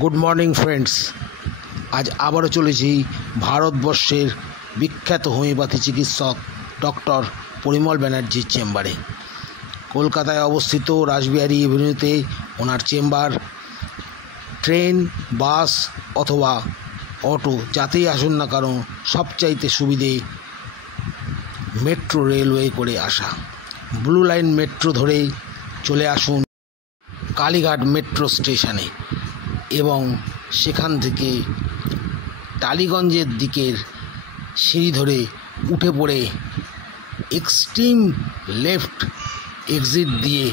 Good morning friends. আজ আবারও চলেছি ভারতবর্ষের বিখ্যাত হোমিওপ্যাথি চিকিৎসক ডক্টর পরিমল ব্যানার্জির চেম্বারে। কলকাতায় অবস্থিত রাসবিহারী এভিনিউতে ওনার চেম্বার। ট্রেন, বাস অথবা অটো যাতেই আসুন না কারণ সবচাইতে সুবিধে মেট্রো রেলওয়ে করে আসা। ব্লু লাইন মেট্রো ধরে চলে আসুন কালীঘাট মেট্রো স্টেশনে এবং সেখান থেকে টালিগঞ্জের দিকের সিঁড়ি ধরে উঠে পড়ে এক্সট্রিম লেফট এক্সিট দিয়ে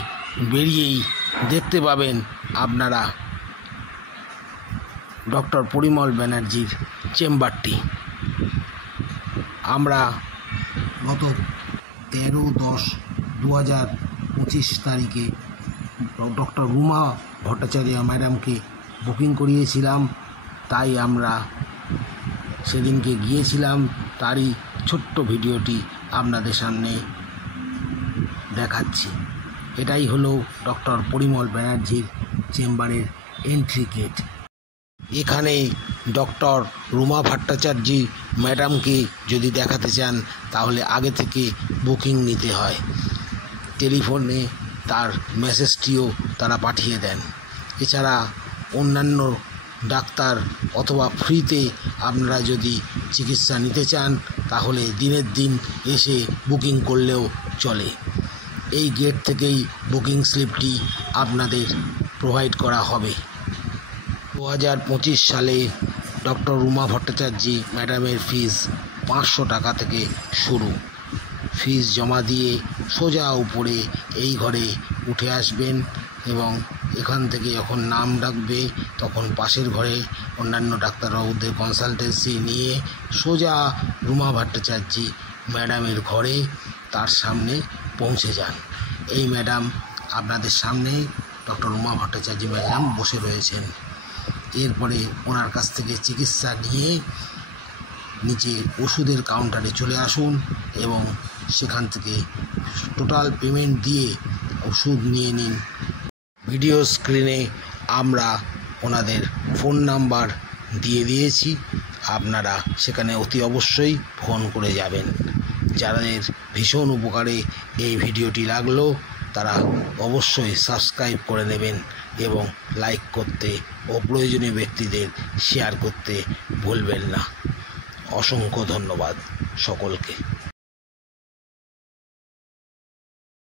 বেরিয়েই দেখতে পাবেন আপনারা ডক্টর পরিমল ব্যানার্জির চেম্বারটি। আমরা গত 13/10/2025 তারিখে ডক্টর রুমা ভট্টাচার্য ম্যাডামকে বুকিং করিয়েছিলাম, তাই আমরা সেদিনকে গিয়েছিলাম। তারই ছোট্ট ভিডিওটি আপনাদের সামনে দেখাচ্ছি। এটাই হলো ডক্টর পরিমল ব্যানার্জির চেম্বারের এন্ট্রি গেট। এখানে ডক্টর রুমা ভট্টাচার্য ম্যাডামকে যদি দেখাতে চান তাহলে আগে থেকে বুকিং নিতে হয়। টেলিফোনে তার মেসেজটিও তারা পাঠিয়ে দেন। এছাড়া অন্যান্য ডাক্তার অথবা ফ্রিতে আপনারা যদি চিকিৎসা নিতে চান তাহলে দিনের দিন এসে বুকিং করলেও চলে। এই গেট থেকেই বুকিং স্লিপটি আপনাদের প্রোভাইড করা হবে। 2025 সালে ডক্টর রুমা ভট্টাচার্য ম্যাডামের ফিস 500 টাকা থেকে শুরু। ফিস জমা দিয়ে সোজা উপরে এই ঘরে উঠে আসবেন এবং এখান থেকে যখন নাম ডাকবে তখন পাশের ঘরে অন্যান্য ডাক্তারবাবুদের কনসালটেন্সি নিয়ে সোজা রুমা ভট্টাচার্য ম্যাডামের ঘরে তার সামনে পৌঁছে যান। এই ম্যাডাম আপনাদের সামনে ডক্টর রুমা ভট্টাচার্য ম্যাডাম বসে রয়েছেন। এরপরে ওনার কাছ থেকে চিকিৎসা নিয়ে নিচে ওষুধের কাউন্টারে চলে আসুন এবং সেখান থেকে টোটাল পেমেন্ট দিয়ে ওষুধ নিয়ে নিন। ভিডিও স্ক্রিনে আমরা ওনাদের ফোন নাম্বার দিয়ে দিয়েছি, আপনারা সেখানে অতি অবশ্যই ফোন করে যাবেন। যাদের ভীষণ উপকারে এই ভিডিওটি লাগলো তারা অবশ্যই সাবস্ক্রাইব করে নেবেন এবং লাইক করতে ও প্রয়োজনীয় ব্যক্তিদের শেয়ার করতে ভুলবেন না। অসংখ্য ধন্যবাদ সকলকে।